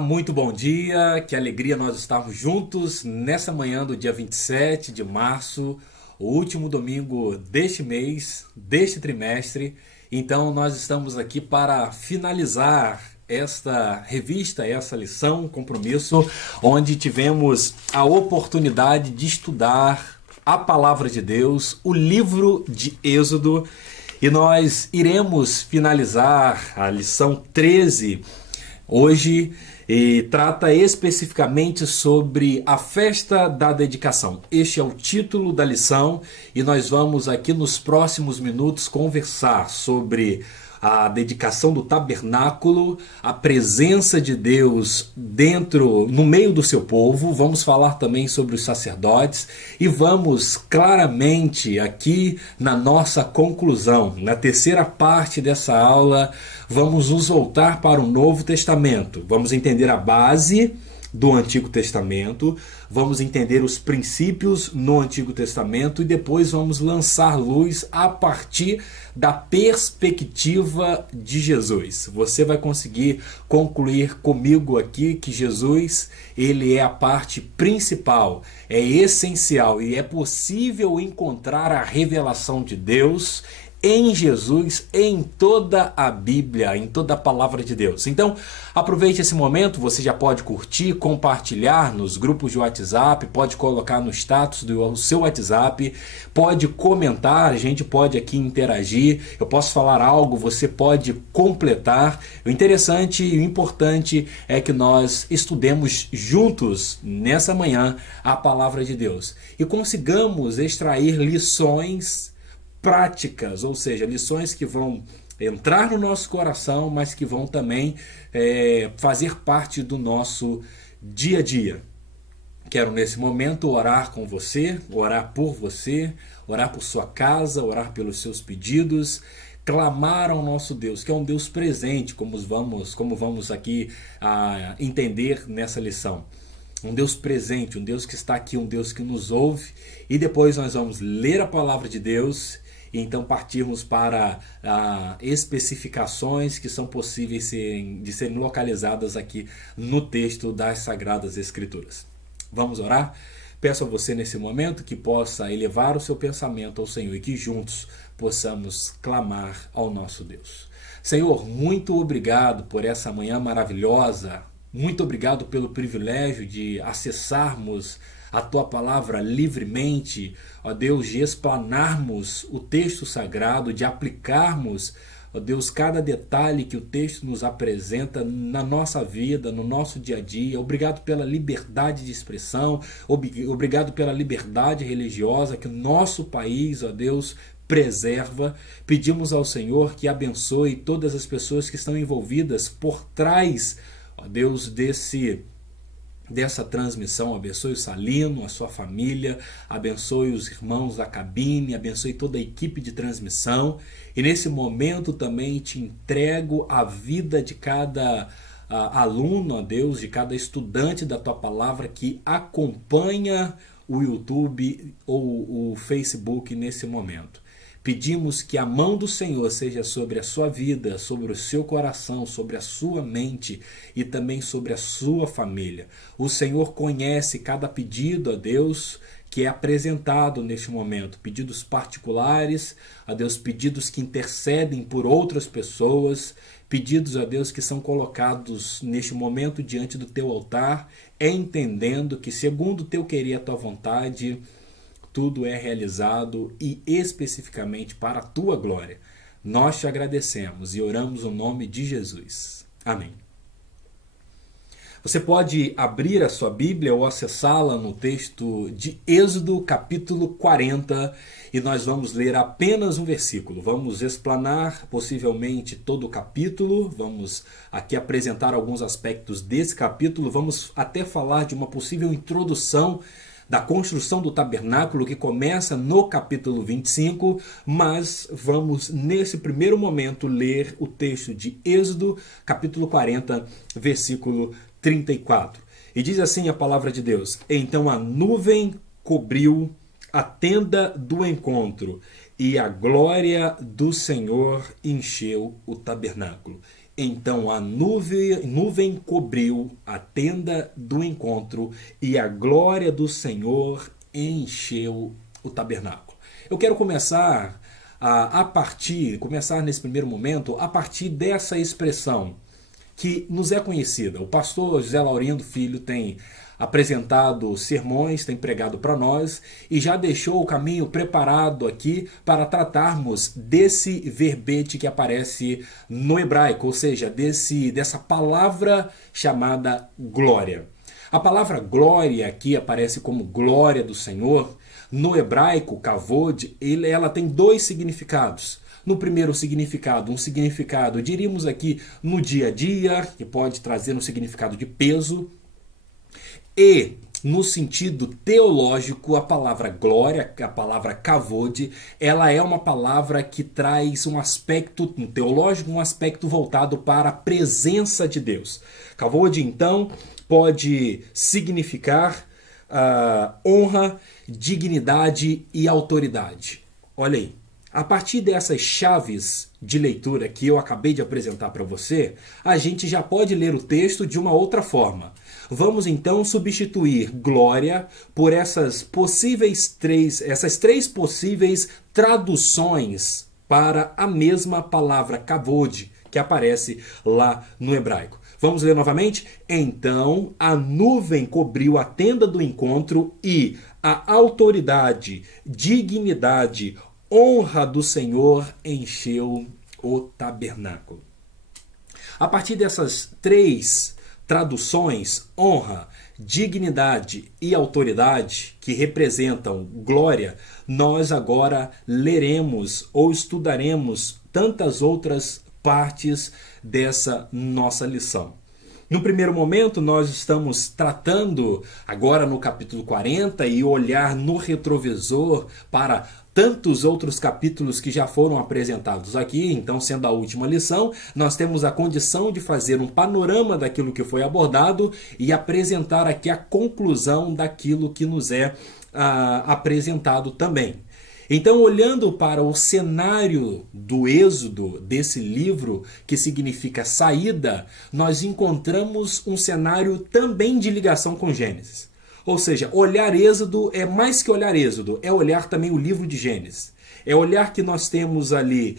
muito bom dia, que alegria nós estarmos juntos nessa manhã do dia 27 de março, o último domingo deste mês, deste trimestre. Então nós estamos aqui para finalizar esta revista, essa lição, compromisso, onde tivemos a oportunidade de estudar a palavra de Deus, o livro de Êxodo, e nós iremos finalizar a lição 13 hoje, e trata especificamente sobre a festa da dedicação. Este é o título da lição e nós vamos aqui nos próximos minutos conversar sobre a dedicação do tabernáculo, a presença de Deus no meio do seu povo. Vamos falar também sobre os sacerdotes e vamos claramente aqui na nossa conclusão, na terceira parte dessa aula, vamos nos voltar para o Novo Testamento. Vamos entender a base do Antigo Testamento, vamos entender os princípios no Antigo Testamento e depois vamos lançar luz a partir da perspectiva de Jesus. Você vai conseguir concluir comigo aqui que Jesus, ele é a parte principal, é essencial e é possível encontrar a revelação de Deus em Jesus, em toda a Bíblia, em toda a palavra de Deus. Então, aproveite esse momento, você já pode curtir, compartilhar nos grupos de WhatsApp, pode colocar no status do seu WhatsApp, pode comentar, a gente pode aqui interagir, eu posso falar algo, você pode completar. O interessante e o importante é que nós estudemos juntos, nessa manhã, a palavra de Deus e consigamos extrair lições práticas, ou seja, lições que vão entrar no nosso coração, mas que vão também fazer parte do nosso dia a dia. Quero nesse momento orar com você, orar por sua casa, orar pelos seus pedidos, clamar ao nosso Deus, que é um Deus presente, como vamos aqui entender nessa lição. Um Deus presente, um Deus que está aqui, um Deus que nos ouve, e depois nós vamos ler a palavra de Deus e então partirmos para especificações que são possíveis de serem localizadas aqui no texto das Sagradas Escrituras. Vamos orar? Peço a você nesse momento que possa elevar o seu pensamento ao Senhor e que juntos possamos clamar ao nosso Deus. Senhor, muito obrigado por essa manhã maravilhosa. Muito obrigado pelo privilégio de acessarmos a Tua Palavra livremente, ó Deus, de explanarmos o texto sagrado, de aplicarmos, ó Deus, cada detalhe que o texto nos apresenta na nossa vida, no nosso dia a dia. Obrigado pela liberdade de expressão, obrigado pela liberdade religiosa que o nosso país, ó Deus, preserva. Pedimos ao Senhor que abençoe todas as pessoas que estão envolvidas por trás, ó Deus, dessa transmissão. Abençoe o Salino, a sua família, abençoe os irmãos da cabine, abençoe toda a equipe de transmissão. E nesse momento também te entrego a vida de cada aluno, ó Deus, de cada estudante da Tua Palavra que acompanha o YouTube ou o Facebook nesse momento. Pedimos que a mão do Senhor seja sobre a sua vida, sobre o seu coração, sobre a sua mente e também sobre a sua família. O Senhor conhece cada pedido, a Deus, que é apresentado neste momento. Pedidos particulares, a Deus, pedidos que intercedem por outras pessoas, pedidos, a Deus, que são colocados neste momento diante do teu altar, entendendo que segundo o teu querer e a tua vontade, tudo é realizado e especificamente para a tua glória. Nós te agradecemos e oramos no nome de Jesus. Amém. Você pode abrir a sua Bíblia ou acessá-la no texto de Êxodo, capítulo 40, e nós vamos ler apenas um versículo. Vamos explanar possivelmente todo o capítulo, vamos aqui apresentar alguns aspectos desse capítulo, vamos até falar de uma possível introdução da construção do tabernáculo que começa no capítulo 25, mas vamos nesse primeiro momento ler o texto de Êxodo, capítulo 40, versículo 34. E diz assim a palavra de Deus: Então a nuvem cobriu a tenda do encontro e a glória do Senhor encheu o tabernáculo. Então a nuvem cobriu a tenda do encontro e a glória do Senhor encheu o tabernáculo. Eu quero começar nesse primeiro momento, a partir dessa expressão que nos é conhecida. O pastor José Laurindo Filho tem apresentado sermões, tem pregado para nós e já deixou o caminho preparado aqui para tratarmos desse verbete que aparece no hebraico, ou seja, dessa palavra chamada glória. A palavra glória aqui aparece como glória do Senhor. No hebraico, kavod, ela tem dois significados. No primeiro significado, um significado, diríamos aqui, no dia a dia, que pode trazer um significado de peso. E, no sentido teológico, a palavra glória, a palavra kavod, ela é uma palavra que traz um aspecto teológico, um aspecto voltado para a presença de Deus. Kavod, então, pode significar honra, dignidade e autoridade. Olha aí. A partir dessas chaves de leitura que eu acabei de apresentar para você, a gente já pode ler o texto de uma outra forma. Vamos então substituir glória por essas três possíveis traduções para a mesma palavra kavod que aparece lá no hebraico. Vamos ler novamente? Então a nuvem cobriu a tenda do encontro e a autoridade, dignidade, honra do Senhor encheu o tabernáculo. A partir dessas três traduções, honra, dignidade e autoridade, que representam glória, nós agora leremos ou estudaremos tantas outras partes dessa nossa lição. No primeiro momento, nós estamos tratando, agora no capítulo 40, e olhar no retrovisor para tantos outros capítulos que já foram apresentados aqui. Então, sendo a última lição, nós temos a condição de fazer um panorama daquilo que foi abordado e apresentar aqui a conclusão daquilo que nos é apresentado também. Então, olhando para o cenário do Êxodo, desse livro, que significa saída, nós encontramos um cenário também de ligação com Gênesis. Ou seja, olhar Êxodo é mais que olhar Êxodo, é olhar também o livro de Gênesis. É olhar que nós temos ali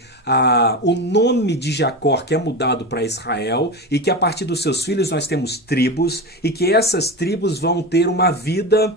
o nome de Jacó, que é mudado para Israel, e que a partir dos seus filhos nós temos tribos, e que essas tribos vão ter uma vida,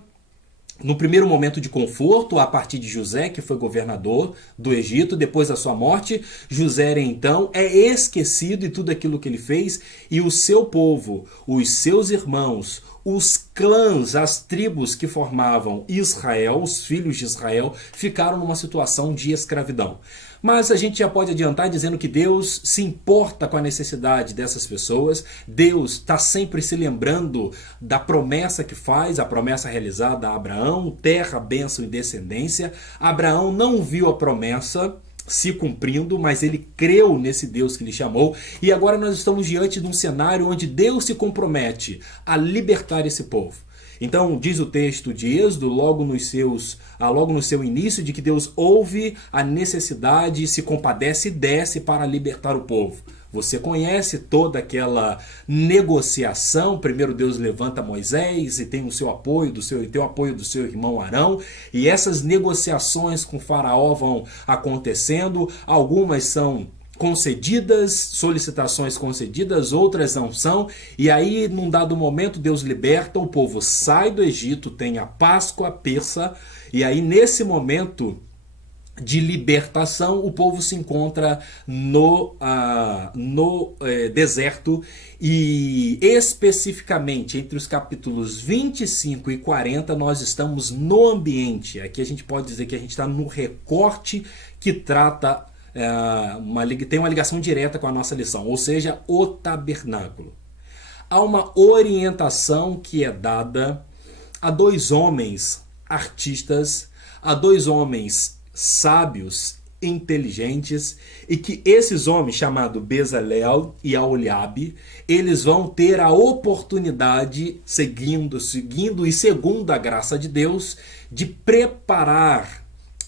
no primeiro momento, de conforto, a partir de José, que foi governador do Egito. Depois da sua morte, José, então, é esquecido e tudo aquilo que ele fez, e o seu povo, os seus irmãos, os clãs, as tribos que formavam Israel, os filhos de Israel, ficaram numa situação de escravidão. Mas a gente já pode adiantar dizendo que Deus se importa com a necessidade dessas pessoas. Deus está sempre se lembrando da promessa que faz, a promessa realizada a Abraão, terra, bênção e descendência. Abraão não viu a promessa se cumprindo, mas ele creu nesse Deus que lhe chamou, e agora nós estamos diante de um cenário onde Deus se compromete a libertar esse povo. Então, diz o texto de Êxodo, logo no seu início, de que Deus ouve a necessidade, se compadece e desce para libertar o povo. Você conhece toda aquela negociação. Primeiro Deus levanta Moisés e tem o seu apoio, tem o apoio do seu irmão Arão. E essas negociações com Faraó vão acontecendo. Algumas são concedidas, solicitações concedidas, outras não são. E aí, num dado momento, Deus liberta, o povo sai do Egito, tem a Páscoa persa. E aí, nesse momento de libertação, o povo se encontra no deserto, e especificamente entre os capítulos 25 e 40 nós estamos no ambiente. Aqui a gente pode dizer que a gente está no recorte que trata, tem uma ligação direta com a nossa lição, ou seja, o tabernáculo. Há uma orientação que é dada a dois homens artistas, a dois homens sábios, inteligentes, e que esses homens, chamados Bezalel e Aholiabe, eles vão ter a oportunidade, seguindo e segundo a graça de Deus, de preparar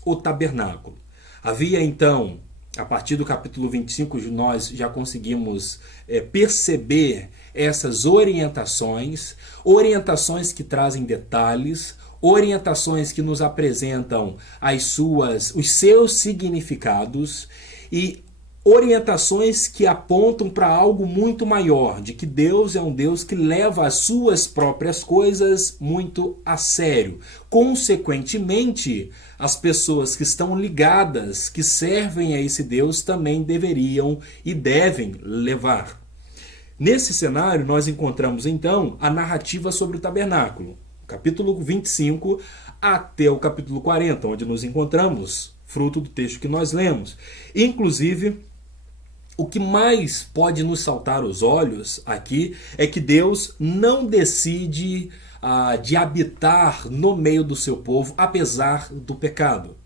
o tabernáculo. Havia então A partir do capítulo 25, nós já conseguimos perceber essas orientações, orientações que trazem detalhes, orientações que nos apresentam os seus significados e orientações que apontam para algo muito maior, de que Deus é um Deus que leva as suas próprias coisas muito a sério. Consequentemente, as pessoas que estão ligadas, que servem a esse Deus, também deveriam e devem levar. Nesse cenário, nós encontramos então a narrativa sobre o tabernáculo, capítulo 25 até o capítulo 40, onde nos encontramos, fruto do texto que nós lemos. Inclusive, o que mais pode nos saltar aos olhos aqui é que Deus não decide de habitar no meio do seu povo, apesar do pecado.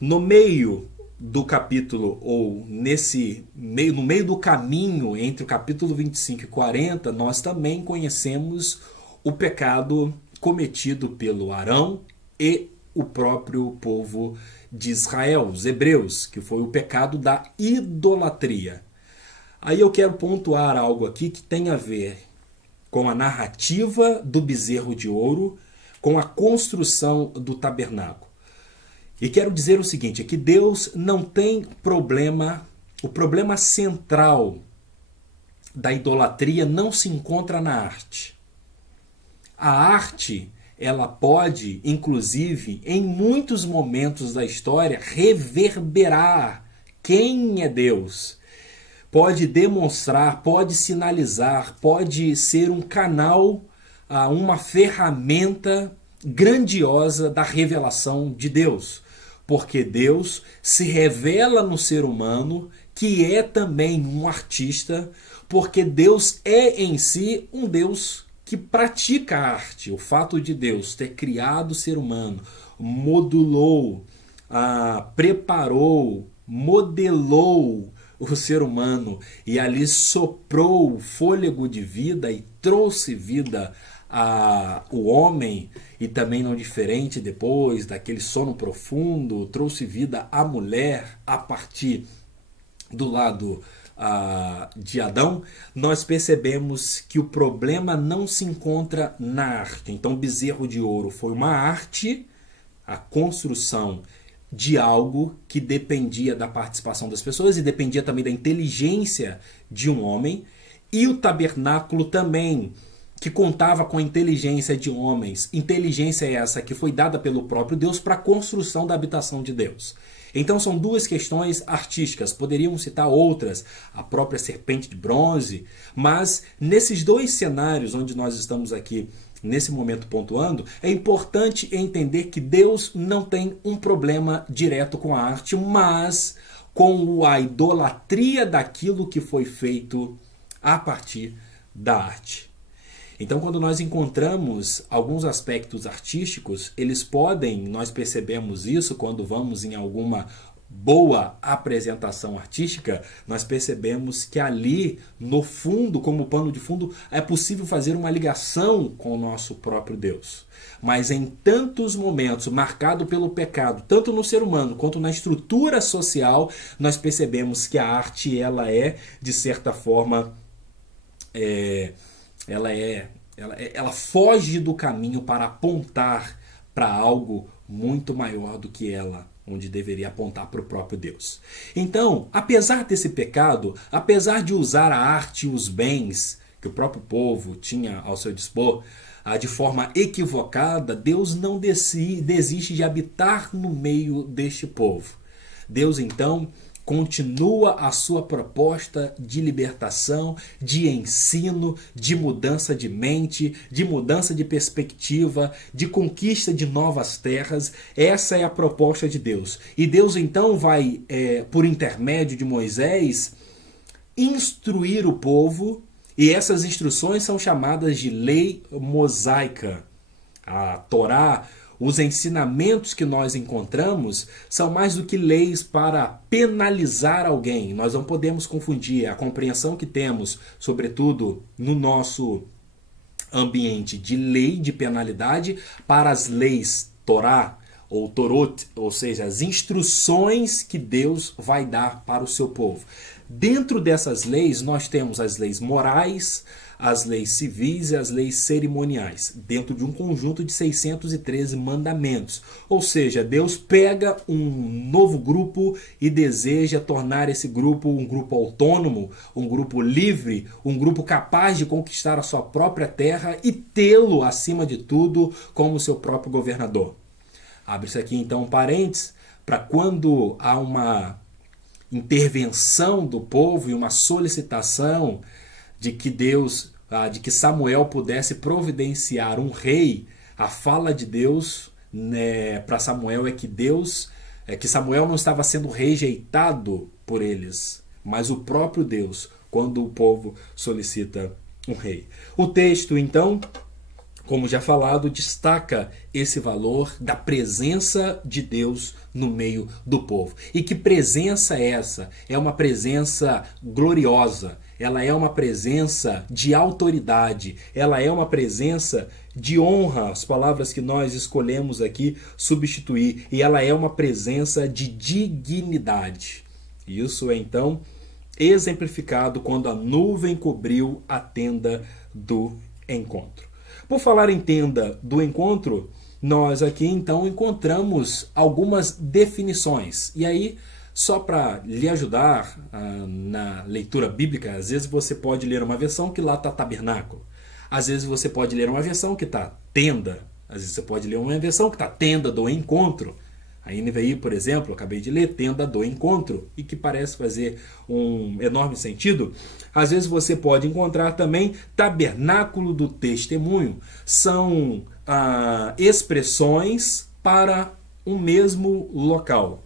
No meio do capítulo, ou no meio do caminho entre o capítulo 25 e 40, nós também conhecemos o pecado cometido pelo Arão e o próprio povo de Israel, os hebreus, que foi o pecado da idolatria. Aí eu quero pontuar algo aqui que tem a ver com a narrativa do bezerro de ouro, com a construção do tabernáculo. E quero dizer o seguinte, é que Deus não tem problema, o problema central da idolatria não se encontra na arte. A arte, ela pode, inclusive, em muitos momentos da história, reverberar quem é Deus. Pode demonstrar, pode sinalizar, pode ser um canal, uma ferramenta grandiosa da revelação de Deus. Porque Deus se revela no ser humano, que é também um artista, porque Deus é em si um Deus que pratica a arte. O fato de Deus ter criado o ser humano, modulou, preparou, modelou o ser humano e ali soprou o fôlego de vida e trouxe vida ao homem, e também não diferente depois daquele sono profundo, trouxe vida à mulher a partir do lado de Adão, nós percebemos que o problema não se encontra na arte. Então, o bezerro de ouro foi uma arte, a construção de algo que dependia da participação das pessoas e dependia também da inteligência de um homem, e o tabernáculo também, que contava com a inteligência de homens. Inteligência essa que foi dada pelo próprio Deus para a construção da habitação de Deus. Então são duas questões artísticas, poderiam citar outras, a própria serpente de bronze, mas nesses dois cenários onde nós estamos aqui nesse momento pontuando, é importante entender que Deus não tem um problema direto com a arte, mas com a idolatria daquilo que foi feito a partir da arte. Então, quando nós encontramos alguns aspectos artísticos, nós percebemos isso quando vamos em alguma boa apresentação artística, nós percebemos que ali, no fundo, como pano de fundo, é possível fazer uma ligação com o nosso próprio Deus. Mas em tantos momentos, marcado pelo pecado, tanto no ser humano quanto na estrutura social, nós percebemos que a arte, ela é, de certa forma, ela foge do caminho para apontar para algo muito maior do que ela, onde deveria apontar para o próprio Deus. Então, apesar desse pecado, apesar de usar a arte e os bens que o próprio povo tinha ao seu dispor de forma equivocada, Deus não desiste de habitar no meio deste povo. Deus, então, continua a sua proposta de libertação, de ensino, de mudança de mente, de mudança de perspectiva, de conquista de novas terras. Essa é a proposta de Deus. E Deus então vai, por intermédio de Moisés, instruir o povo, e essas instruções são chamadas de lei mosaica. A Torá, os ensinamentos que nós encontramos são mais do que leis para penalizar alguém. Nós não podemos confundir a compreensão que temos, sobretudo no nosso ambiente de lei de penalidade, para as leis Torá, ou Torot, ou seja, as instruções que Deus vai dar para o seu povo. Dentro dessas leis, nós temos as leis morais, as leis civis e as leis cerimoniais, dentro de um conjunto de 613 mandamentos. Ou seja, Deus pega um novo grupo e deseja tornar esse grupo um grupo autônomo, um grupo livre, um grupo capaz de conquistar a sua própria terra e tê-lo, acima de tudo, como seu próprio governador. Abre-se aqui então um parênteses para quando há uma intervenção do povo e uma solicitação de que de que Samuel pudesse providenciar um rei. A fala de Deus, né, para Samuel que Samuel não estava sendo rejeitado por eles, mas o próprio Deus, quando o povo solicita um rei. O texto, então, como já falado, destaca esse valor da presença de Deus no meio do povo. E que presença é essa? É uma presença gloriosa, ela é uma presença de autoridade, ela é uma presença de honra, as palavras que nós escolhemos aqui substituir, e ela é uma presença de dignidade. Isso é então exemplificado quando a nuvem cobriu a tenda do encontro. Por falar em tenda do encontro, nós aqui então encontramos algumas definições. E aí, só para lhe ajudar na leitura bíblica, às vezes você pode ler uma versão que lá está tabernáculo. Às vezes você pode ler uma versão que está tenda. Às vezes você pode ler uma versão que está tenda do encontro. A NVI, por exemplo, eu acabei de ler tenda do encontro, e que parece fazer um enorme sentido. Às vezes você pode encontrar também tabernáculo do testemunho. São expressões para um mesmo local.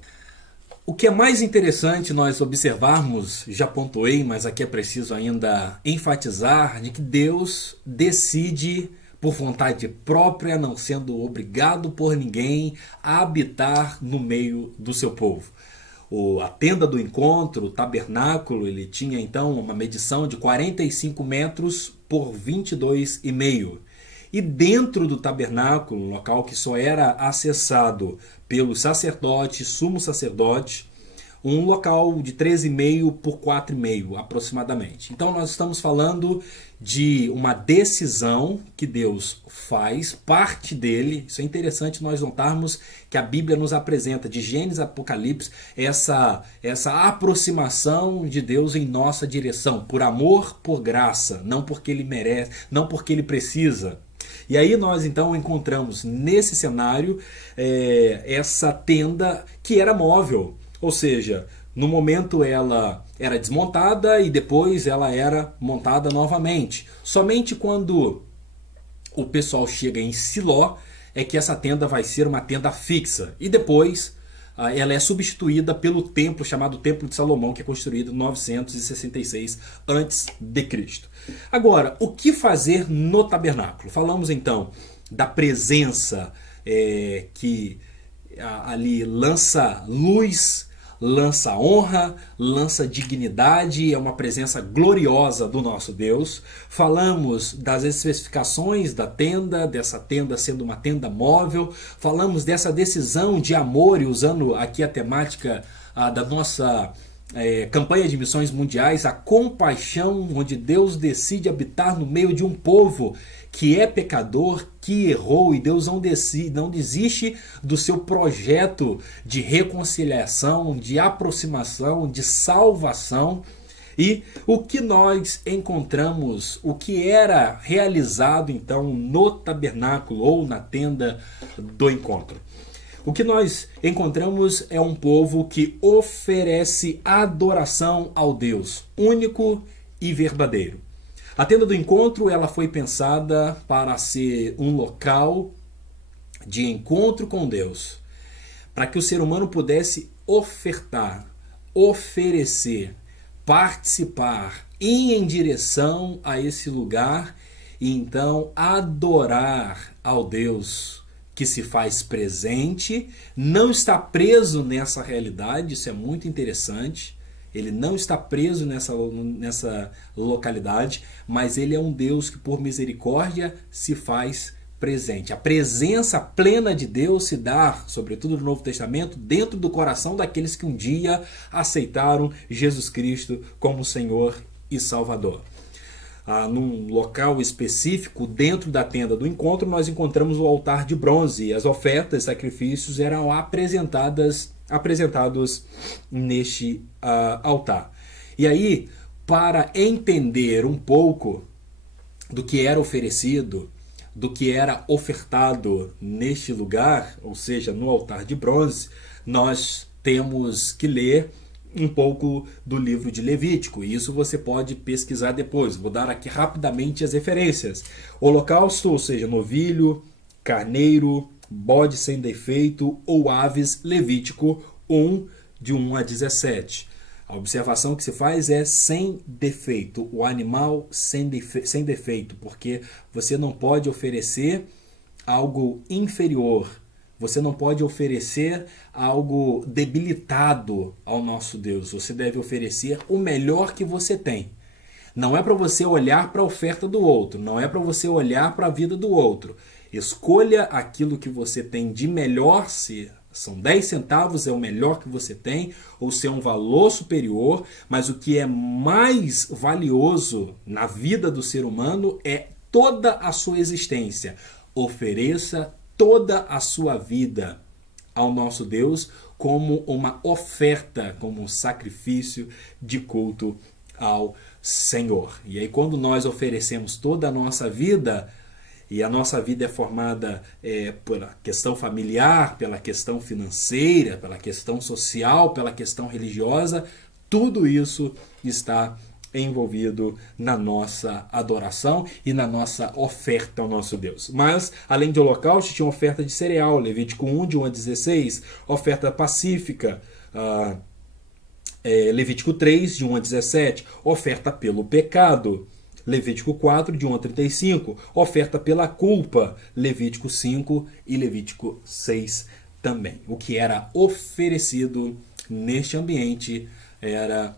O que é mais interessante nós observarmos, já pontuei, mas aqui é preciso ainda enfatizar, de que Deus decide por vontade própria, não sendo obrigado por ninguém, a habitar no meio do seu povo. A tenda do encontro, o tabernáculo, ele tinha então uma medição de 45 metros por 22,5. E dentro do tabernáculo, um local que só era acessado pelo sacerdote, sumo sacerdote, um local de 13,5 por 4,5 aproximadamente. Então nós estamos falando de uma decisão que Deus faz, parte dele. Isso é interessante nós notarmos que a Bíblia nos apresenta, de Gênesis a Apocalipse, essa aproximação de Deus em nossa direção, por amor, por graça, não porque ele merece, não porque ele precisa. E aí nós então encontramos nesse cenário essa tenda que era móvel. Ou seja, no momento ela era desmontada e depois ela era montada novamente. Somente quando o pessoal chega em Siló é que essa tenda vai ser uma tenda fixa. E depois ela é substituída pelo templo chamado Templo de Salomão, que é construído em 966 a.C. Agora, o que fazer no tabernáculo? Falamos então da presença que ali lança luz, lança honra, lança dignidade, é uma presença gloriosa do nosso Deus. Falamos das especificações da tenda, dessa tenda sendo uma tenda móvel. Falamos dessa decisão de amor, e usando aqui a temática da nossa campanha de missões mundiais, a compaixão, onde Deus decide habitar no meio de um povo que é pecador, que errou, e Deus não desiste do seu projeto de reconciliação, de aproximação, de salvação. E o que nós encontramos, o que era realizado então no tabernáculo ou na tenda do encontro? O que nós encontramos é um povo que oferece adoração ao Deus único e verdadeiro. A tenda do encontro, ela foi pensada para ser um local de encontro com Deus, para que o ser humano pudesse ofertar, oferecer, participar, ir em direção a esse lugar e então adorar ao Deus que se faz presente, não está preso nessa realidade. Isso é muito interessante. Ele não está preso nessa localidade, mas ele é um Deus que por misericórdia se faz presente. A presença plena de Deus se dá, sobretudo no Novo Testamento, dentro do coração daqueles que um dia aceitaram Jesus Cristo como Senhor e Salvador. Num local específico, dentro da tenda do encontro, nós encontramos o altar de bronze e as ofertas e sacrifícios eram apresentados neste altar. E aí, para entender um pouco do que era oferecido, do que era ofertado neste lugar, ou seja, no altar de bronze, nós temos que ler um pouco do livro de Levítico. E isso você pode pesquisar depois. Vou dar aqui rapidamente as referências. Holocausto, ou seja, novilho, carneiro, bode sem defeito ou aves, Levítico 1, de 1 a 17. A observação que se faz é sem defeito, o animal sem defeito, porque você não pode oferecer algo inferior, você não pode oferecer algo debilitado ao nosso Deus, você deve oferecer o melhor que você tem. Não é para você olhar para a oferta do outro, não é para você olhar para a vida do outro. Escolha aquilo que você tem de melhor, se são 10 centavos, é o melhor que você tem, ou se é um valor superior, mas o que é mais valioso na vida do ser humano é toda a sua existência. Ofereça toda a sua vida ao nosso Deus como uma oferta, como um sacrifício de culto ao Senhor. E aí, quando nós oferecemos toda a nossa vida, e a nossa vida é formada pela questão familiar, pela questão financeira, pela questão social, pela questão religiosa, tudo isso está envolvido na nossa adoração e na nossa oferta ao nosso Deus. Mas, além de holocausto, tinha oferta de cereal, Levítico 1, de 1 a 16, oferta pacífica, Levítico 3, de 1 a 17, oferta pelo pecado, Levítico 4, de 1 a 35, oferta pela culpa, Levítico 5 e Levítico 6 também. O que era oferecido neste ambiente era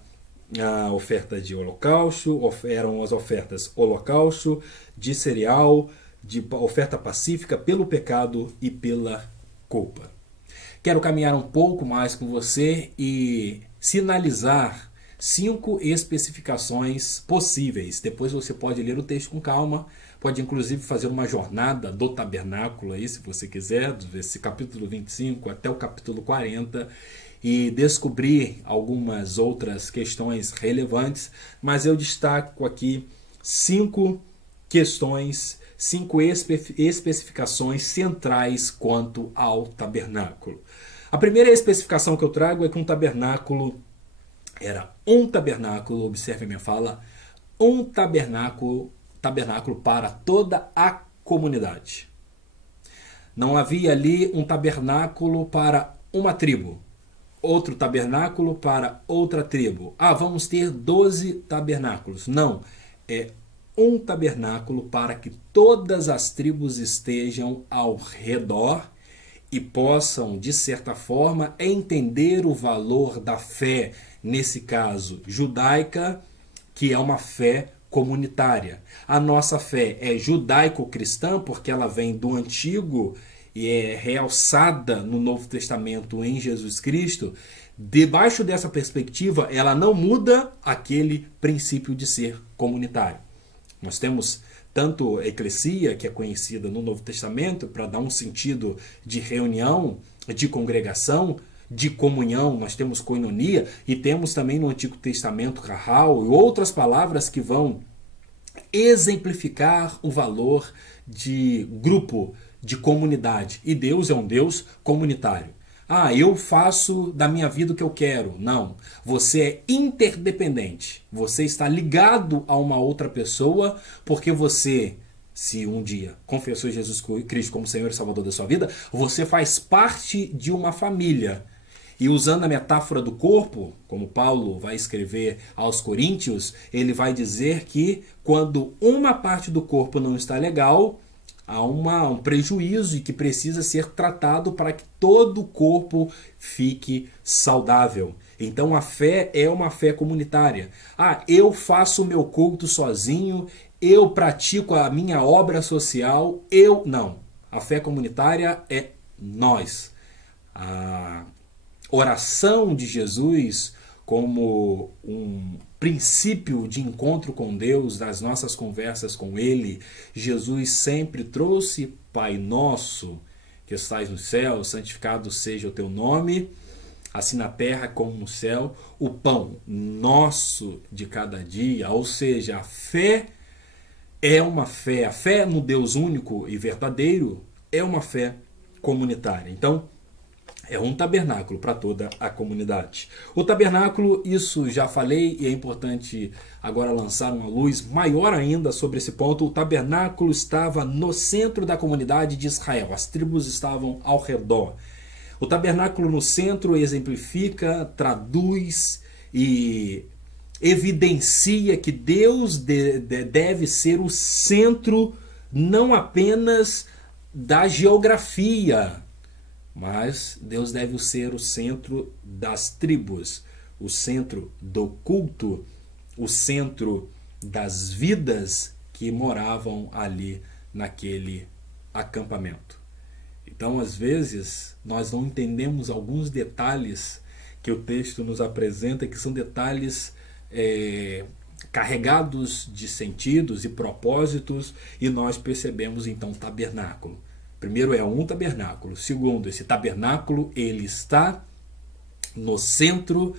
a oferta de holocausto, eram as ofertas holocausto, de cereal, de oferta pacífica pelo pecado e pela culpa. Quero caminhar um pouco mais com você e sinalizar 5 especificações possíveis. Depois você pode ler o texto com calma, pode inclusive fazer uma jornada do tabernáculo aí, se você quiser, desse capítulo 25 até o capítulo 40, e descobrir algumas outras questões relevantes, mas eu destaco aqui 5 questões, 5 especificações centrais quanto ao tabernáculo. A primeira especificação que eu trago é que um tabernáculo era um tabernáculo, observe a minha fala, um tabernáculo para toda a comunidade. Não havia ali um tabernáculo para uma tribo, outro tabernáculo para outra tribo. Vamos ter 12 tabernáculos. Não, é um tabernáculo para que todas as tribos estejam ao redor e possam, de certa forma, entender o valor da fé, nesse caso judaica, que é uma fé comunitária. A nossa fé é judaico-cristã, porque ela vem do Antigo e é realçada no Novo Testamento em Jesus Cristo. Debaixo dessa perspectiva, ela não muda aquele princípio de ser comunitário. Nós temos tanto a eclesia, que é conhecida no Novo Testamento, para dar um sentido de reunião, de congregação, de comunhão, nós temos koinonia, e temos também no Antigo Testamento rahal e outras palavras que vão exemplificar o valor de grupo, de comunidade. E Deus é um Deus comunitário. Eu faço da minha vida o que eu quero. Não. Você é interdependente. Você está ligado a uma outra pessoa porque você, se um dia confessou Jesus Cristo como Senhor e Salvador da sua vida, você faz parte de uma família. E usando a metáfora do corpo, como Paulo vai escrever aos Coríntios, ele vai dizer que quando uma parte do corpo não está legal, há um prejuízo e que precisa ser tratado para que todo o corpo fique saudável. Então a fé é uma fé comunitária. Eu faço o meu culto sozinho, eu pratico a minha obra social, não. A fé comunitária é nós. A oração de Jesus como um princípio de encontro com Deus, das nossas conversas com Ele, Jesus sempre trouxe: Pai nosso que estais no céu, santificado seja o teu nome, assim na terra como no céu, o pão nosso de cada dia. Ou seja, a fé a fé no Deus único e verdadeiro é uma fé comunitária. Então, é um tabernáculo para toda a comunidade. O tabernáculo, isso já falei, e é importante agora lançar uma luz maior ainda sobre esse ponto. O tabernáculo estava no centro da comunidade de Israel. As tribos estavam ao redor. O tabernáculo no centro exemplifica, traduz e evidencia que Deus deve ser o centro não apenas da geografia, mas Deus deve ser o centro das tribos, o centro do culto, o centro das vidas que moravam ali naquele acampamento. Então, às vezes, nós não entendemos alguns detalhes que o texto nos apresenta, que são detalhes carregados de sentidos e propósitos, e nós percebemos então tabernáculo. Primeiro, é um tabernáculo. Segundo, esse tabernáculo ele está no centro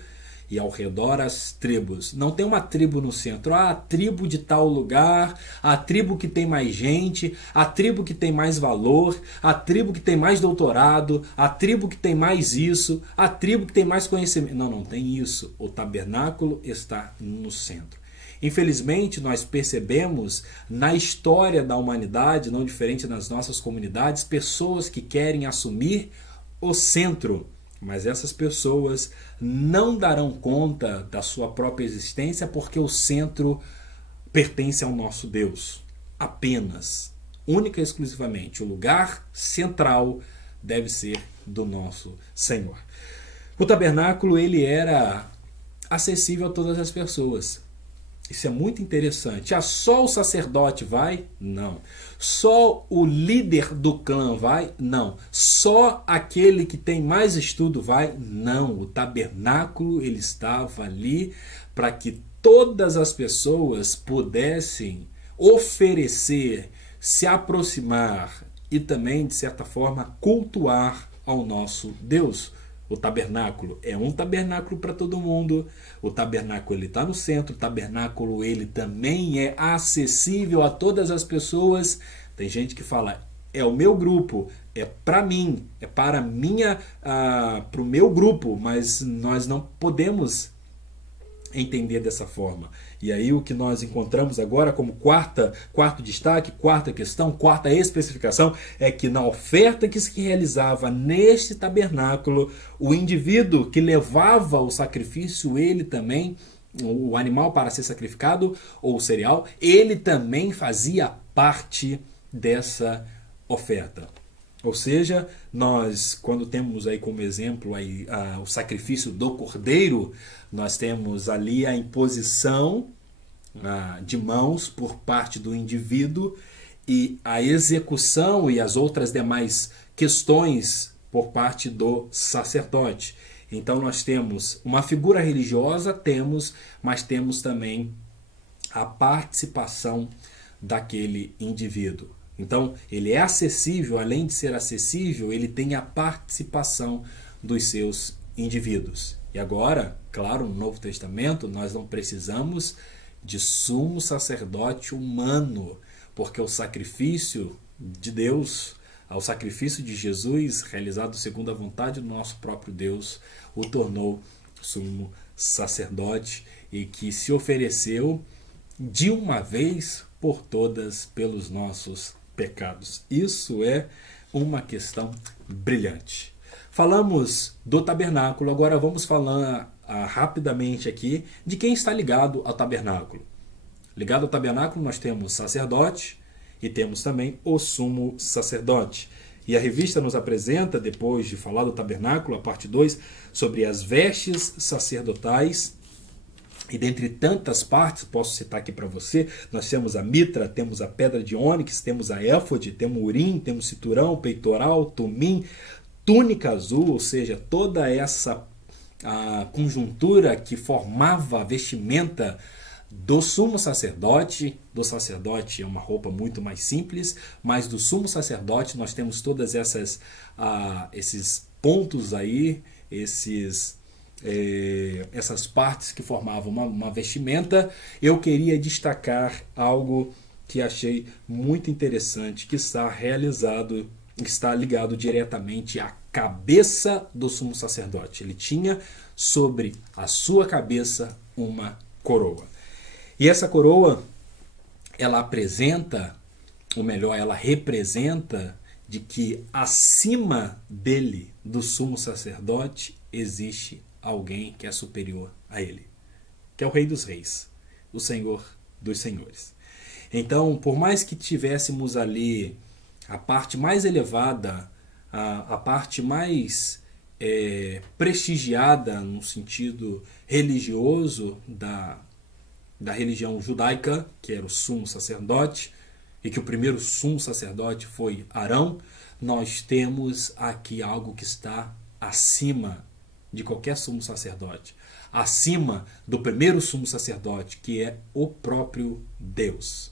e ao redor as tribos. Não tem uma tribo no centro. A tribo de tal lugar, a tribo que tem mais gente, a tribo que tem mais valor, a tribo que tem mais doutorado, a tribo que tem mais isso, a tribo que tem mais conhecimento. Não tem isso. O tabernáculo está no centro. Infelizmente, nós percebemos na história da humanidade, não diferente nas nossas comunidades, pessoas que querem assumir o centro, mas essas pessoas não darão conta da sua própria existência porque o centro pertence ao nosso Deus. Apenas, única e exclusivamente, o lugar central deve ser do nosso Senhor. O tabernáculo ele era acessível a todas as pessoas. Isso é muito interessante. Só o sacerdote vai? Não. Só o líder do clã vai? Não. Só aquele que tem mais estudo vai? Não. O tabernáculo ele estava ali para que todas as pessoas pudessem oferecer, se aproximar e também, de certa forma, cultuar ao nosso Deus. O tabernáculo é um tabernáculo para todo mundo. O tabernáculo ele está no centro. O tabernáculo ele também é acessível a todas as pessoas. Tem gente que fala, é o meu grupo, é para mim, é para o meu grupo, mas nós não podemos entender dessa forma. E aí o que nós encontramos agora como quarto destaque, quarta questão, quarta especificação, é que na oferta que se realizava neste tabernáculo, o indivíduo que levava o sacrifício, ele também, o animal para ser sacrificado, ou o cereal, ele também fazia parte dessa oferta. Ou seja, nós, quando temos aí como exemplo aí, o sacrifício do cordeiro, nós temos ali a imposição de mãos por parte do indivíduo e a execução e as outras demais questões por parte do sacerdote. Então nós temos uma figura religiosa, mas temos também a participação daquele indivíduo. Então, ele é acessível, além de ser acessível, ele tem a participação dos seus indivíduos. E agora, claro, no Novo Testamento, nós não precisamos de sumo sacerdote humano, porque o sacrifício de Deus, o sacrifício de Jesus, realizado segundo a vontade do nosso próprio Deus, o tornou sumo sacerdote e que se ofereceu de uma vez por todas pelos nossos pecados. Isso é uma questão brilhante. Falamos do tabernáculo, agora vamos falar rapidamente aqui de quem está ligado ao tabernáculo. Ligado ao tabernáculo nós temos sacerdote e temos também o sumo sacerdote. E a revista nos apresenta, depois de falar do tabernáculo, a parte 2, sobre as vestes sacerdotais, E dentre tantas partes, posso citar aqui para você, nós temos a mitra, temos a pedra de ônix, temos a éfode, temos o urim, temos cinturão, peitoral, tumim, túnica azul, ou seja, toda essa conjuntura que formava a vestimenta do sumo sacerdote. Do sacerdote é uma roupa muito mais simples, mas do sumo sacerdote nós temos todas esses pontos aí, essas partes que formavam uma vestimenta. Eu queria destacar algo que achei muito interessante, que está ligado diretamente à cabeça do sumo sacerdote. Ele tinha sobre a sua cabeça uma coroa. E essa coroa, ela apresenta, ou melhor, ela representa de que acima dele, do sumo sacerdote, existe alguém que é superior a ele, que é o Rei dos Reis, o Senhor dos Senhores. Então, por mais que tivéssemos ali a parte mais elevada, a parte mais prestigiada no sentido religioso da religião judaica, que era o sumo sacerdote, e que o primeiro sumo sacerdote foi Arão, nós temos aqui algo que está acima de qualquer sumo sacerdote, acima do primeiro sumo sacerdote, que é o próprio Deus.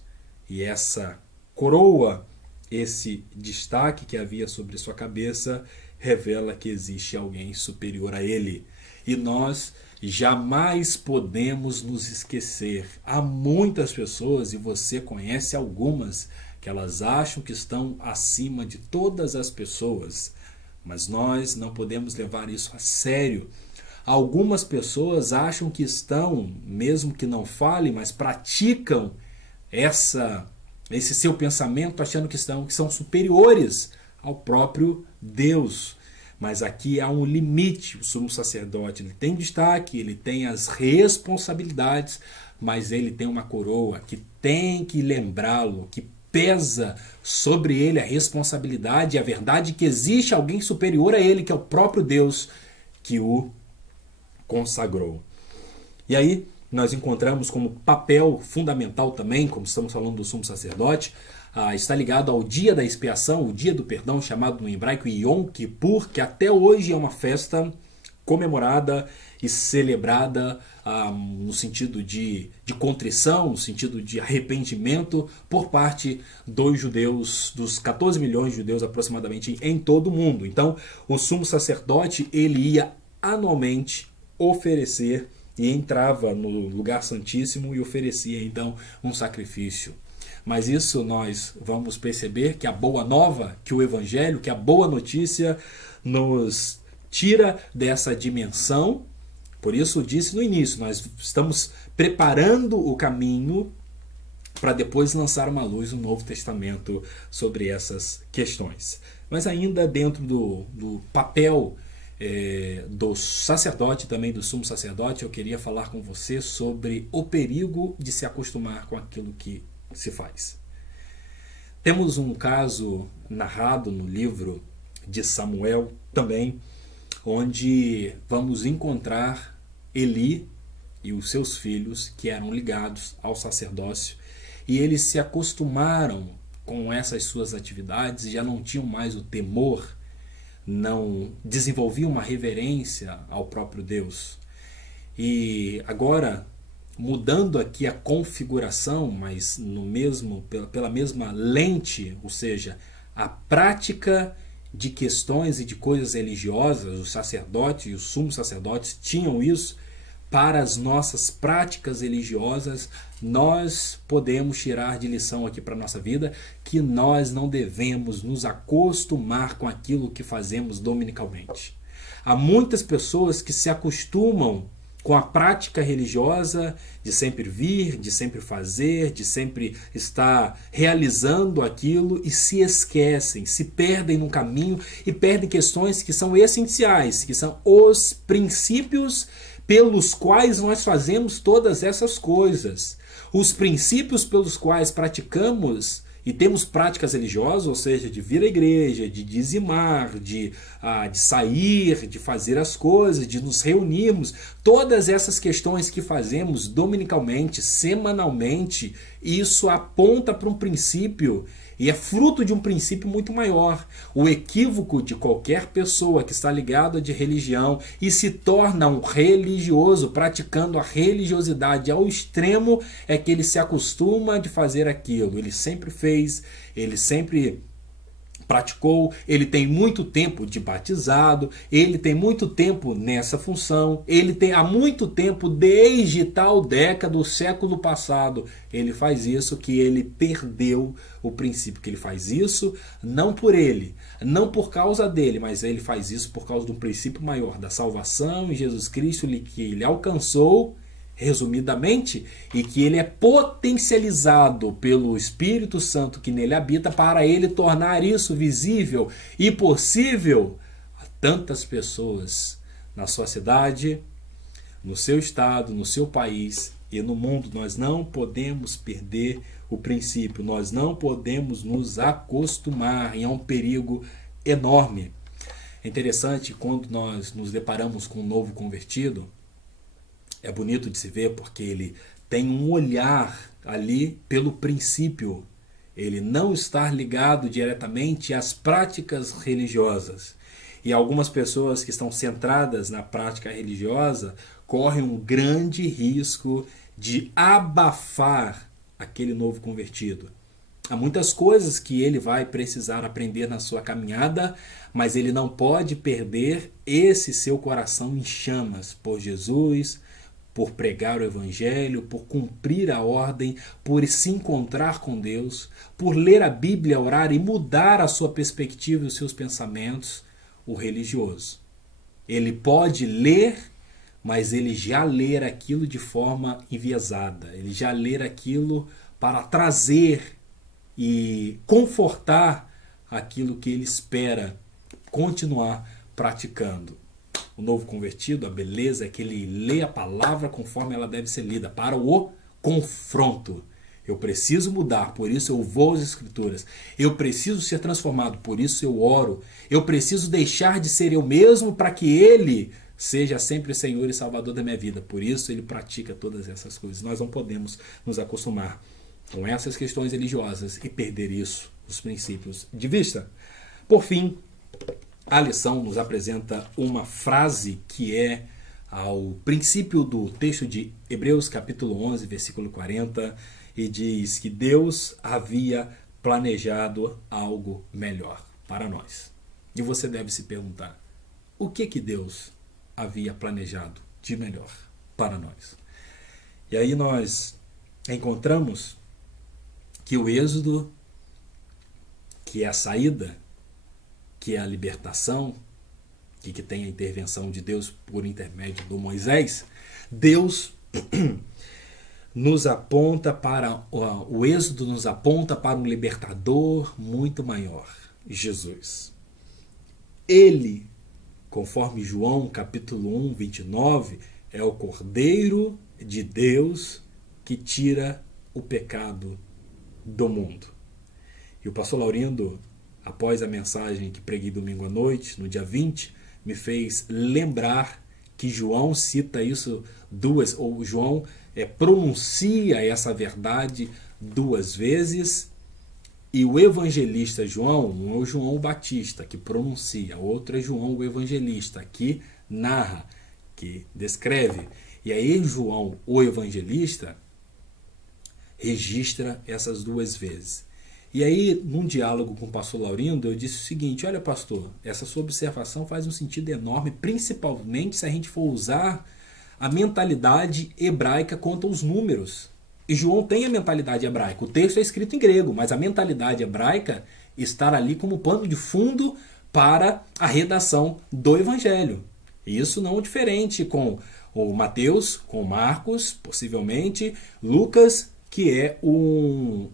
E essa coroa, esse destaque que havia sobre sua cabeça, revela que existe alguém superior a ele. E nós jamais podemos nos esquecer. Há muitas pessoas, e você conhece algumas, que elas acham que estão acima de todas as pessoas, mas nós não podemos levar isso a sério. Algumas pessoas acham que estão, mesmo que não falem, mas praticam esse seu pensamento, achando que são superiores ao próprio Deus. Mas aqui há um limite. O sumo sacerdote, ele tem destaque, ele tem as responsabilidades, mas ele tem uma coroa que tem que lembrá-lo, que pesa sobre ele a responsabilidade e a verdade que existe alguém superior a ele, que é o próprio Deus que o consagrou. E aí nós encontramos como papel fundamental também, como estamos falando do sumo sacerdote, está ligado ao dia da expiação, o dia do perdão, chamado no hebraico Yom Kippur, que até hoje é uma festa comemorada e celebrada no sentido de contrição, no sentido de arrependimento por parte dos judeus, dos 14 milhões de judeus aproximadamente em todo o mundo. Então, o sumo sacerdote, ele ia anualmente oferecer e entrava no lugar santíssimo e oferecia então um sacrifício. Mas isso nós vamos perceber que a boa nova, que o evangelho, que a boa notícia nos tira dessa dimensão. Por isso eu disse no início, nós estamos preparando o caminho para depois lançar uma luz no Novo Testamento sobre essas questões. Mas ainda dentro do papel do sacerdote, também do sumo sacerdote, eu queria falar com você sobre o perigo de se acostumar com aquilo que se faz. Temos um caso narrado no livro de Samuel também, onde vamos encontrar Eli e os seus filhos que eram ligados ao sacerdócio, e eles se acostumaram com essas suas atividades, já não tinham mais o temor, não desenvolviam uma reverência ao próprio Deus. E agora, mudando aqui a configuração, mas pela mesma lente, ou seja, a prática de questões e de coisas religiosas, os sacerdotes e os sumos sacerdotes tinham isso. Para as nossas práticas religiosas, nós podemos tirar de lição aqui para a nossa vida que nós não devemos nos acostumar com aquilo que fazemos dominicalmente. Há muitas pessoas que se acostumam com a prática religiosa de sempre vir, de sempre fazer, de sempre estar realizando aquilo e se esquecem, se perdem no caminho e perdem questões que são essenciais, que são os princípios pelos quais nós fazemos todas essas coisas. Os princípios pelos quais praticamos e temos práticas religiosas, ou seja, de vir à igreja, de dizimar, de sair, de fazer as coisas, de nos reunirmos, todas essas questões que fazemos dominicalmente, semanalmente, isso aponta para um princípio e é fruto de um princípio muito maior. O equívoco de qualquer pessoa que está ligada de religião e se torna um religioso, praticando a religiosidade ao extremo, é que ele se acostuma de fazer aquilo. Ele sempre fez, ele sempre praticou, ele tem muito tempo de batizado, ele tem muito tempo nessa função, ele tem há muito tempo, desde tal década do século passado, ele faz isso, que ele perdeu o princípio, que ele faz isso não por ele, não por causa dele, mas ele faz isso por causa de um princípio maior, da salvação em Jesus Cristo, que ele alcançou, resumidamente, e que ele é potencializado pelo Espírito Santo que nele habita para ele tornar isso visível e possível a tantas pessoas na sua cidade, no seu estado, no seu país e no mundo. Nós não podemos perder o princípio, nós não podemos nos acostumar, e é um perigo enorme. É interessante quando nós nos deparamos com um novo convertido. É bonito de se ver porque ele tem um olhar ali pelo princípio. Ele não está ligado diretamente às práticas religiosas. E algumas pessoas que estão centradas na prática religiosa correm um grande risco de abafar aquele novo convertido. Há muitas coisas que ele vai precisar aprender na sua caminhada, mas ele não pode perder esse seu coração em chamas por Jesus, por pregar o Evangelho, por cumprir a ordem, por se encontrar com Deus, por ler a Bíblia, orar e mudar a sua perspectiva e os seus pensamentos, o religioso. Ele pode ler, mas ele já lê aquilo de forma enviesada, ele já lê aquilo para trazer e confortar aquilo que ele espera continuar praticando. O novo convertido, a beleza é que ele lê a palavra conforme ela deve ser lida, para o confronto. Eu preciso mudar, por isso eu vou às Escrituras. Eu preciso ser transformado, por isso eu oro. Eu preciso deixar de ser eu mesmo para que Ele seja sempre Senhor e Salvador da minha vida. Por isso ele pratica todas essas coisas. Nós não podemos nos acostumar com essas questões religiosas e perder isso, os princípios de vista. Por fim, a lição nos apresenta uma frase que é ao princípio do texto de Hebreus capítulo 11, versículo 40, e diz que Deus havia planejado algo melhor para nós. E você deve se perguntar, o que Deus havia planejado de melhor para nós? E aí nós encontramos que o êxodo, que é a saída, que é a libertação, que tem a intervenção de Deus por intermédio do Moisés, Deus nos aponta para o êxodo, nos aponta para um libertador muito maior, Jesus. Ele, conforme João capítulo 1, 29, é o Cordeiro de Deus que tira o pecado do mundo. E o pastor Laurindo, após a mensagem que preguei domingo à noite, no dia 20, me fez lembrar que João cita isso João pronuncia essa verdade duas vezes, e o evangelista João, um é o João Batista, que pronuncia, outro é João o evangelista, que narra, que descreve. E aí João, o evangelista, registra essas duas vezes. E aí, num diálogo com o pastor Laurindo, eu disse o seguinte: olha, pastor, essa sua observação faz um sentido enorme, principalmente se a gente for usar a mentalidade hebraica quanto aos números. E João tem a mentalidade hebraica. O texto é escrito em grego, mas a mentalidade hebraica está ali como pano de fundo para a redação do Evangelho. E isso não é diferente com o Mateus, com Marcos, possivelmente, Lucas, que é um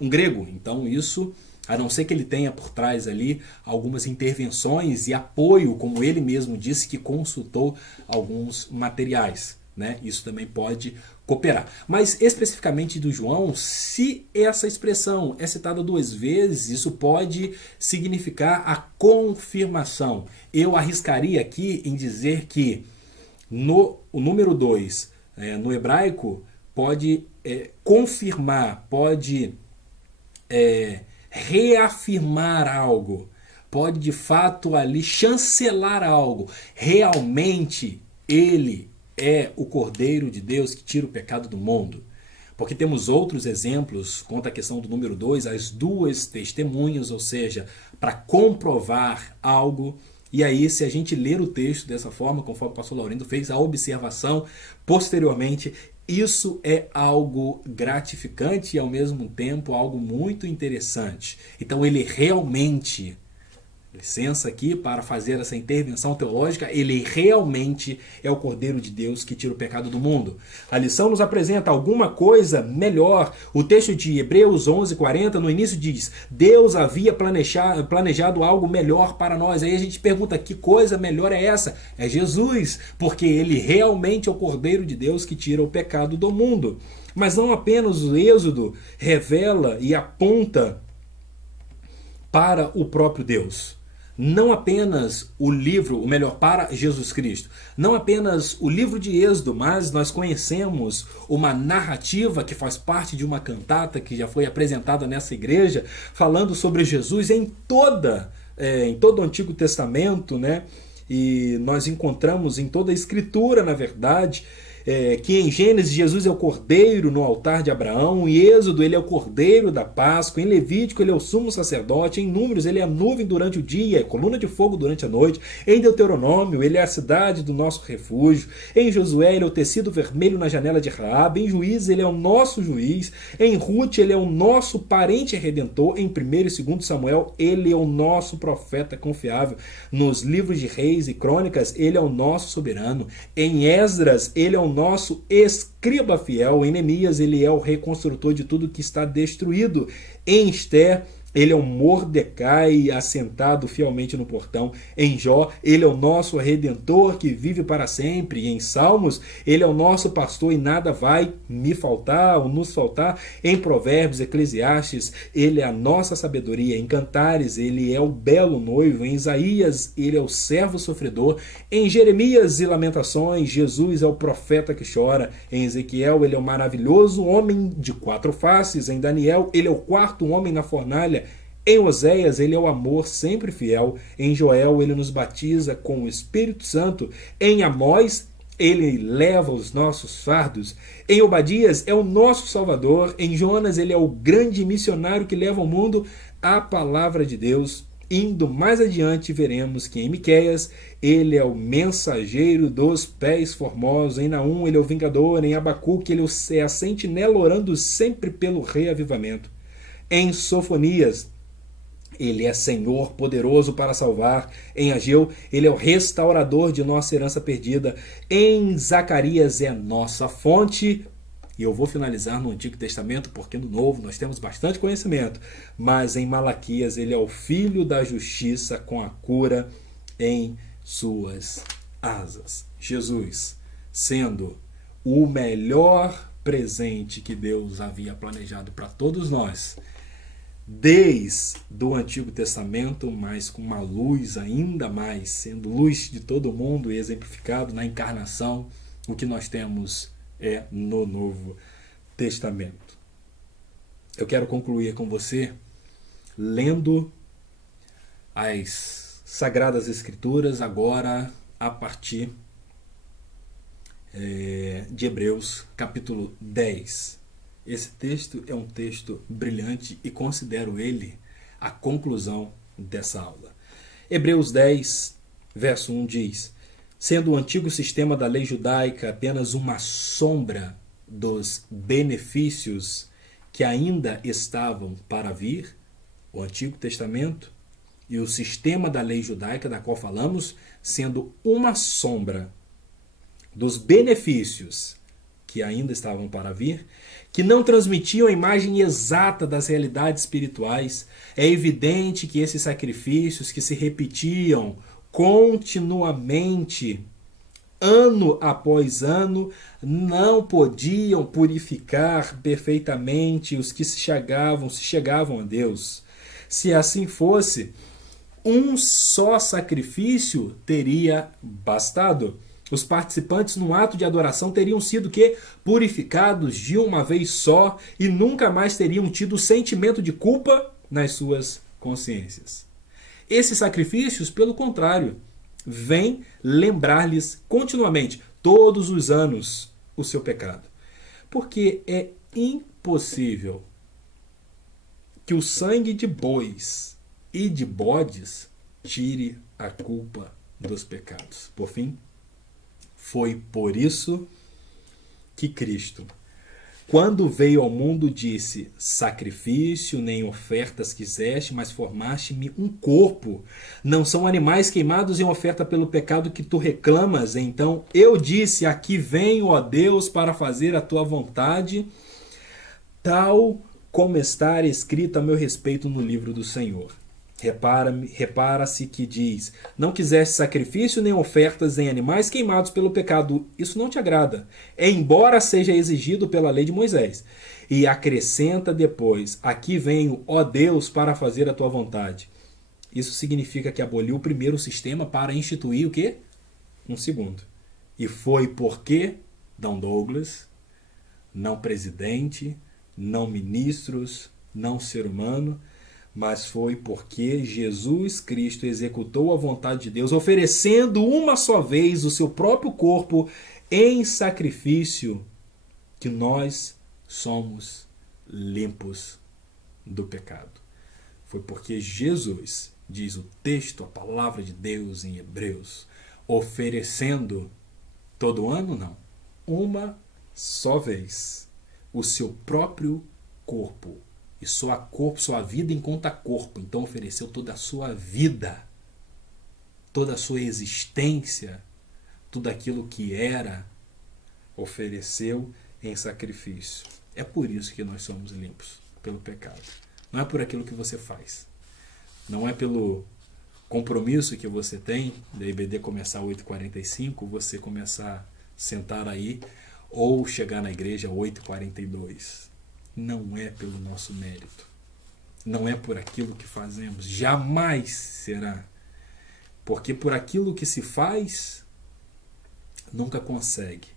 grego. Então isso, a não ser que ele tenha por trás ali algumas intervenções e apoio, como ele mesmo disse que consultou alguns materiais. né? Isso também pode cooperar. Mas especificamente do João, se essa expressão é citada 2 vezes, isso pode significar a confirmação. Eu arriscaria aqui em dizer que o número 2, no hebraico, pode confirmar, pode reafirmar algo, pode de fato ali chancelar algo. Realmente ele é o Cordeiro de Deus que tira o pecado do mundo. Porque temos outros exemplos quanto à questão do número 2, as 2 testemunhas, ou seja, para comprovar algo. E aí, se a gente ler o texto dessa forma, conforme o pastor Laurindo fez a observação posteriormente, isso é algo gratificante e ao mesmo tempo algo muito interessante. Então ele realmente, licença aqui para fazer essa intervenção teológica, ele realmente é o Cordeiro de Deus que tira o pecado do mundo. A lição nos apresenta alguma coisa melhor. O texto de Hebreus 11:40 no início diz: Deus havia planejado algo melhor para nós. Aí a gente pergunta, que coisa melhor é essa? É Jesus, porque ele realmente é o Cordeiro de Deus que tira o pecado do mundo. Mas não apenas o Êxodo revela e aponta para o próprio Deus. Não apenas o livro, ou melhor, para Jesus Cristo. Não apenas o livro de Êxodo, mas nós conhecemos uma narrativa que faz parte de uma cantata que já foi apresentada nessa igreja, falando sobre Jesus em todo o Antigo Testamento, né? E nós encontramos em toda a Escritura, na verdade, que em Gênesis Jesus é o cordeiro no altar de Abraão, em Êxodo ele é o cordeiro da Páscoa, em Levítico ele é o sumo sacerdote, em Números ele é a nuvem durante o dia, a coluna de fogo durante a noite, em Deuteronômio ele é a cidade do nosso refúgio, em Josué ele é o tecido vermelho na janela de Raabe, em Juízes ele é o nosso juiz, em Rute ele é o nosso parente redentor, em 1º e 2º Samuel ele é o nosso profeta confiável, nos livros de Reis e Crônicas ele é o nosso soberano, em Esdras ele é o nosso escriba fiel, em Neemias ele é o reconstrutor de tudo que está destruído, em Esther ele é o Mordecai assentado fielmente no portão, em Jó ele é o nosso redentor que vive para sempre, e em Salmos ele é o nosso pastor e nada vai me faltar ou nos faltar, em Provérbios, Eclesiastes ele é a nossa sabedoria, em Cantares ele é o belo noivo, em Isaías ele é o servo sofredor, em Jeremias e Lamentações Jesus é o profeta que chora, em Ezequiel ele é o maravilhoso homem de 4 faces, em Daniel ele é o 4º homem na fornalha, em Oséias ele é o amor sempre fiel, em Joel ele nos batiza com o Espírito Santo, em Amós ele leva os nossos fardos, em Obadias é o nosso Salvador, em Jonas ele é o grande missionário que leva ao mundo a palavra de Deus. Indo mais adiante veremos que em Miqueias ele é o mensageiro dos pés formosos, em Naum ele é o vingador, em Abacuque ele é a sentinela orando sempre pelo reavivamento, em Sofonias ele é Senhor poderoso para salvar, em Ageu ele é o restaurador de nossa herança perdida, em Zacarias é nossa fonte. E eu vou finalizar no Antigo Testamento, porque no Novo nós temos bastante conhecimento, mas em Malaquias ele é o filho da justiça com a cura em suas asas. Jesus sendo o melhor presente que Deus havia planejado para todos nós, desde o Antigo Testamento, mas com uma luz ainda mais, sendo luz de todo mundo e exemplificado na encarnação, o que nós temos no Novo Testamento. Eu quero concluir com você lendo as Sagradas Escrituras agora a partir de Hebreus capítulo 10. Esse texto é um texto brilhante e considero ele a conclusão dessa aula. Hebreus 10, verso 1 diz: sendo o antigo sistema da lei judaica apenas uma sombra dos benefícios que ainda estavam para vir, o Antigo Testamento e o sistema da lei judaica da qual falamos, sendo uma sombra dos benefícios que ainda estavam para vir, que não transmitiam a imagem exata das realidades espirituais, é evidente que esses sacrifícios que se repetiam continuamente ano após ano, não podiam purificar perfeitamente os que se chegavam a Deus. Se assim fosse, um só sacrifício teria bastado. Os participantes no ato de adoração teriam sido purificados de uma vez só e nunca mais teriam tido sentimento de culpa nas suas consciências. Esses sacrifícios, pelo contrário, vêm lembrar-lhes continuamente, todos os anos, o seu pecado. Porque é impossível que o sangue de bois e de bodes tire a culpa dos pecados. Por fim, foi por isso que Cristo, quando veio ao mundo, disse: sacrifício nem ofertas quiseste, mas formaste-me um corpo. Não são animais queimados em oferta pelo pecado que tu reclamas. Então eu disse: aqui venho, ó Deus, para fazer a tua vontade, tal como está escrito a meu respeito no livro do Senhor. Repara-se que diz: não quiseste sacrifício nem ofertas nem animais queimados pelo pecado. Isso não te agrada, embora seja exigido pela lei de Moisés. E acrescenta depois: aqui venho, ó Deus, para fazer a tua vontade. Isso significa que aboliu o primeiro sistema para instituir o quê? Um segundo. E foi porque não Douglas, não presidente, não ministros, não ser humano, mas foi porque Jesus Cristo executou a vontade de Deus, oferecendo uma só vez o seu próprio corpo em sacrifício, que nós somos limpos do pecado. Foi porque Jesus, diz o texto, a palavra de Deus em Hebreus, oferecendo todo ano, não, uma só vez, o seu próprio corpo. E sua vida encontra corpo. Então ofereceu toda a sua vida, toda a sua existência, tudo aquilo que era, ofereceu em sacrifício. É por isso que nós somos limpos, pelo pecado. Não é por aquilo que você faz. Não é pelo compromisso que você tem, da IBD começar às 8h45, você começar a sentar aí, ou chegar na igreja às 8h42. Não é pelo nosso mérito. Não é por aquilo que fazemos. Jamais será. Porque por aquilo que se faz, nunca consegue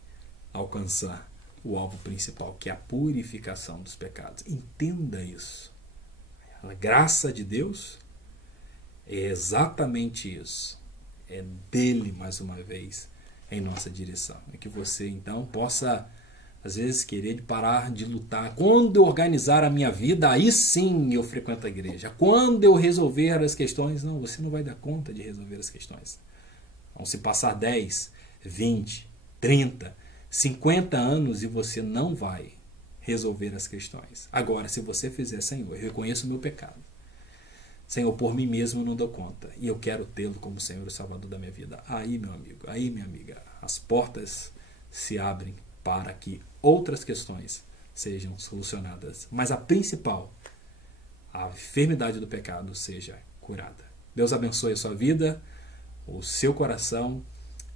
alcançar o alvo principal, que é a purificação dos pecados. Entenda isso. A graça de Deus é exatamente isso. É dele, mais uma vez, em nossa direção. É que você, então, possa, às vezes, querer parar de lutar. Quando eu organizar a minha vida, aí sim eu frequento a igreja. Quando eu resolver as questões, não, você não vai dar conta de resolver as questões. Vão se passar 10, 20, 30, 50 anos e você não vai resolver as questões. Agora, se você fizer: Senhor, eu reconheço o meu pecado. Senhor, por mim mesmo eu não dou conta. E eu quero tê-lo como Senhor e Salvador da minha vida. Aí, meu amigo, aí, minha amiga, as portas se abrem para que outras questões sejam solucionadas. Mas a principal, a enfermidade do pecado, seja curada. Deus abençoe a sua vida, o seu coração,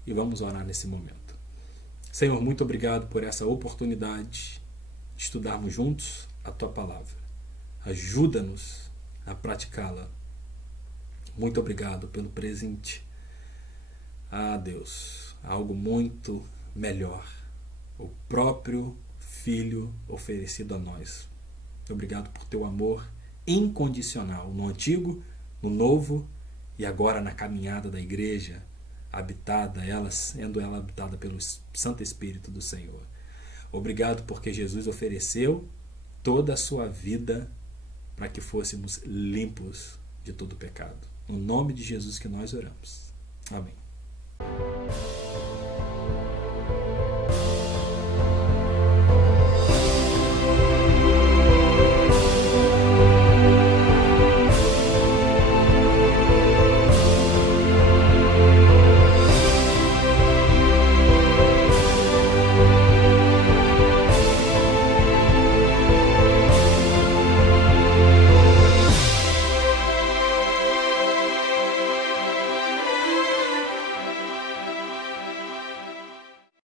e vamos orar nesse momento. Senhor, muito obrigado por essa oportunidade de estudarmos juntos a Tua Palavra. Ajuda-nos a praticá-la. Muito obrigado pelo presente. Deus, algo muito melhor. O próprio Filho oferecido a nós. Obrigado por Teu amor incondicional no Antigo, no Novo e agora na caminhada da igreja, sendo ela habitada pelo Santo Espírito do Senhor. Obrigado porque Jesus ofereceu toda a sua vida para que fôssemos limpos de todo pecado. No nome de Jesus que nós oramos. Amém.